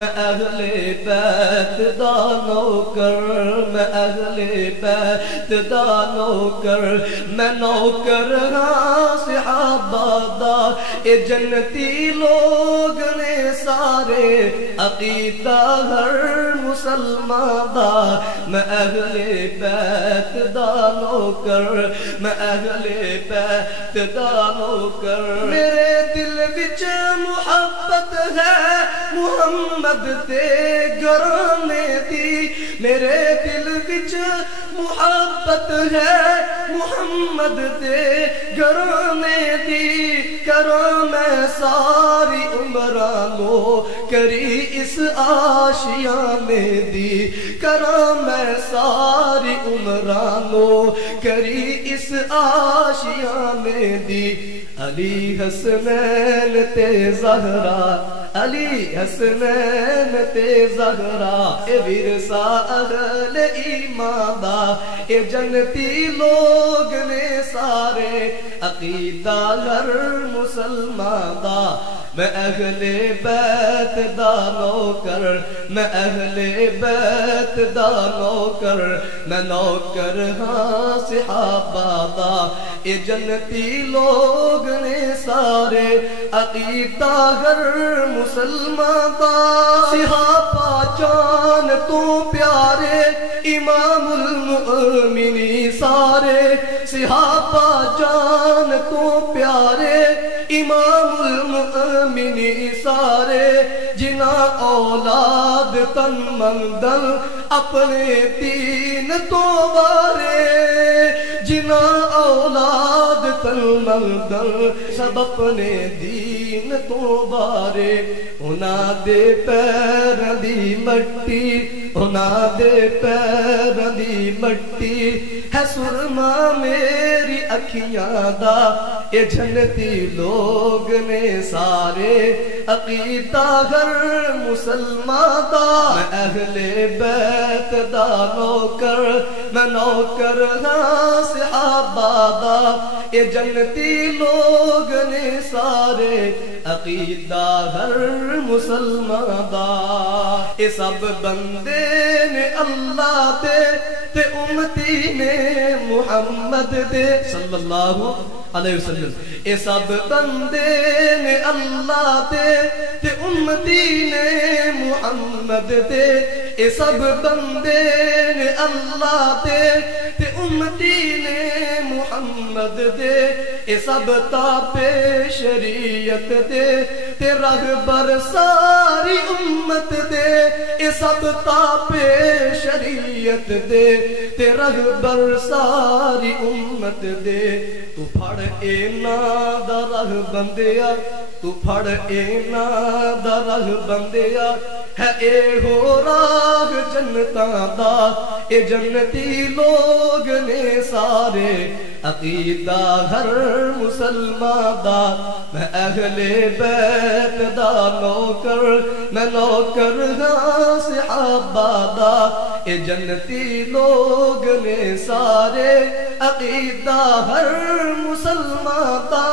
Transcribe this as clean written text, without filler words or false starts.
اہل بیت دا نوکر، میں اہل بیت دا نوکر، میں نوکر ہاں صحابہ دا، اے جنتی لوگ نے سارے عقیدہ ہر مسلمان دا، میں اہل بیت دا نوکر، میں اہل بیت دا نوکر، میرے دل وچ محبت ہے محمد دے گرانے دی، میرے دل وچ محبت ہے محمد دے گرانے دی، کراں میں ساری عمرانو کری اس آشیانے دی، کراں میں ساری عمرانو کری اس آشیانے دی، علی حسنین تے زہرا، علی حسنین تے زہرا، اے ورثہ اہل ایمان دا، اے جنتی لوگ نے سارے عقیدہ ہر مسلمان دا، میں اہل بیت دا نوکر، میں اہل بیت دا نوکر، میں نوکر ہاں صحابہ دا، اے جنتی لوگ نے سارے عقیدہ ہر مسلمان دا، صحابہ جان تو پیارے امام المؤمنین سارے، صحابہ جان تو پیارے امام المؤمنین سارے، جنہ اولاد تن مندل اپنے دین تو بارے، جنہ اولاد تن مندل سب اپنے دین تو بارے، انہاں دے پیر دی مٹی، انہاں دے پیر دی مٹی ہے سرما میری اکھیاں دا، اے جنتی لوگ نے سارے عقیدہ ہر مسلمان دا، میں اہل بیت دا نوکر، میں نوکر ہاں صحابہ دا، اے جنتی لوگ نے سارے عقیدہ ہر مسلمان دا، اے سب بندے نے اللہ دے تے امتی نے محمد دے صلی اللہ علیہ وسلم، اے سب بندے نے اللہ دے تے امتی نے محمد دے، اے سب بندے نے اللہ دے تے امتی نے محمد دے، اے سب تابع شریعت دے تے رہبر ساری امت دے، اے سب تابع شریعت دے تے رہبر ساری امت دے، تو پھڑ اینا دا رہ بندیا، تو پھڑ اینا دا رہ بندیا، ہے اے ہو راہ جنتاں دا، اے جنتی لوگ نے سارے عقیدہ ہر مسلمان دا، میں اہل بیت دا نوکر، میں نوکر ہاں صحابہ دا، اے جنتی لوگ نے سارے عقیدہ ہر مسلمان دا۔